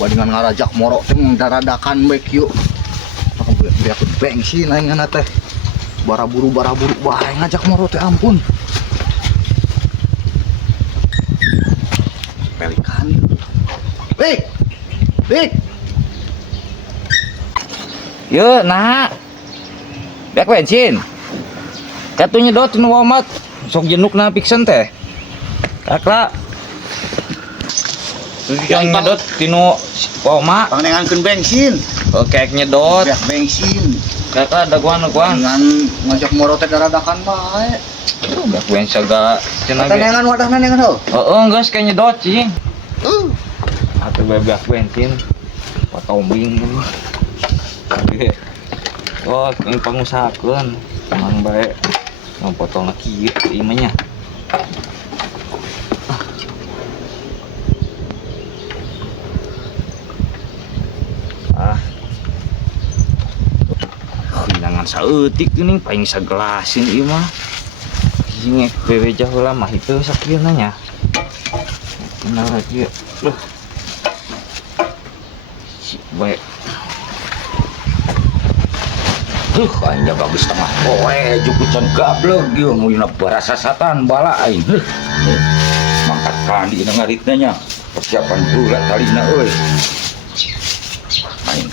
Bandingan ngarajak morok teh daradakan baik yuk. Aku biar bensin aing teh. Bara-buru bae ngajak morok teh ampun. Pelikan. Bik. Yuk, nah. Bek bensin. Katunya dot nu amat. Sok jenukna piksen teh. Kakak. Yang nyedot tinu oma. Pangnengankeun bensin. Oke, nyedot. Biar bensin. Kakak daguan. Dengan ngajak morok teh daradakan bae. Bek bensin segala cenah ge. Pangnengan wadahna nengan heuh. Heeh, geus kayak nyedot cing. Atuh bebek bensin. Patombing. Oh, yang pangusahakeun. Mang bae. Ngampotongna kieu ieu nya. Hinangan saeutik geuning paling sagelasin ieu mah. Jingek bebeja heula mah itu sakieu nya. Nah, kieu. Baik. Hanya bagus tengah poe jukucan gablog ieu mulina barasasatan bala aing. Mangkat kandi na ngaritna nya. Persiapan bulat talina euy. Aing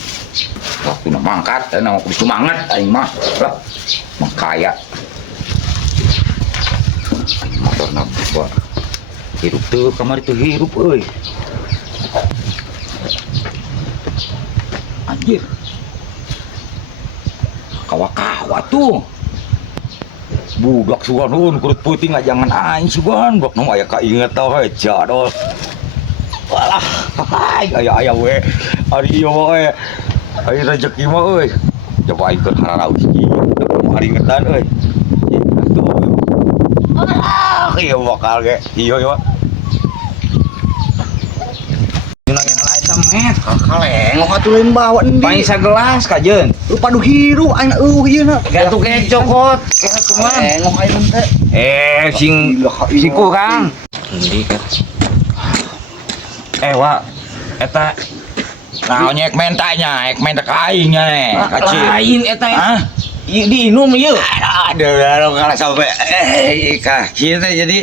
waktu na mangkat nama kudu semangat aing mah. Lah mangkaya. Motorna buat hirup teu kamari teu hirup euy. Anjir. Kawa-kawa tuh budak sugan kurut putih nggak jangan aing sugan budak nu aya kainget tau we jadol walah aya we ari ieu we ari rezeki mah euy coba aing keur hararaos ieu hari ngetan euy atuh ieu bakal ge ieu we met Kalengok atuh lain bawa endi. paling sagelas kajeun Lu padu hiru aing ieu na. gatu kecokot kumaha Kalengok aing teh. sing kurang endi kan wa eta naon nyek mentanya ek menta aing nya kacil lain eta diinum ieu Aduh kalau sampai kita jadi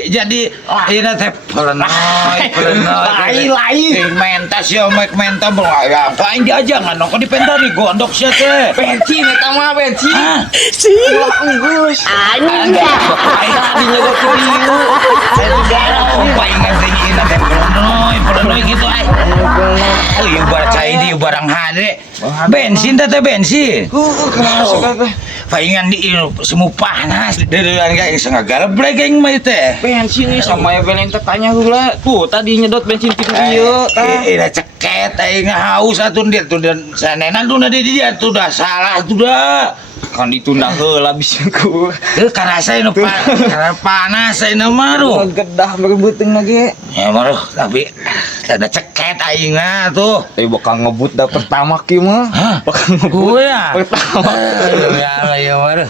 ini teh pelenoi lain mentas ya mek menta berayam kain diajangan dong kok dipentari gondok sia teh bensin eta mah bensin sih geus anjing tadinya gua keliru paingan teh ini teh pelenoi gitu ay oh ieu barang cai di barang hade bensin teh bensin paingan di semua panas dari kayak sengaja blegging mah teh bensin nih sama ya belen tanya heula tuh tadi nyedot bensin kitu ieu tah ida ceket aing haus atuh dia tuh dan sanenan tuh di dia tuh dah salah tuh dah kan ditunda heula bisa ku karasa nu panas ayeuna mah gedah berebeuteung lagi ya mah tapi ada ceket aing tuh bakal ngebut da pertama kieu mah bakal ngebut ya pertama ya mah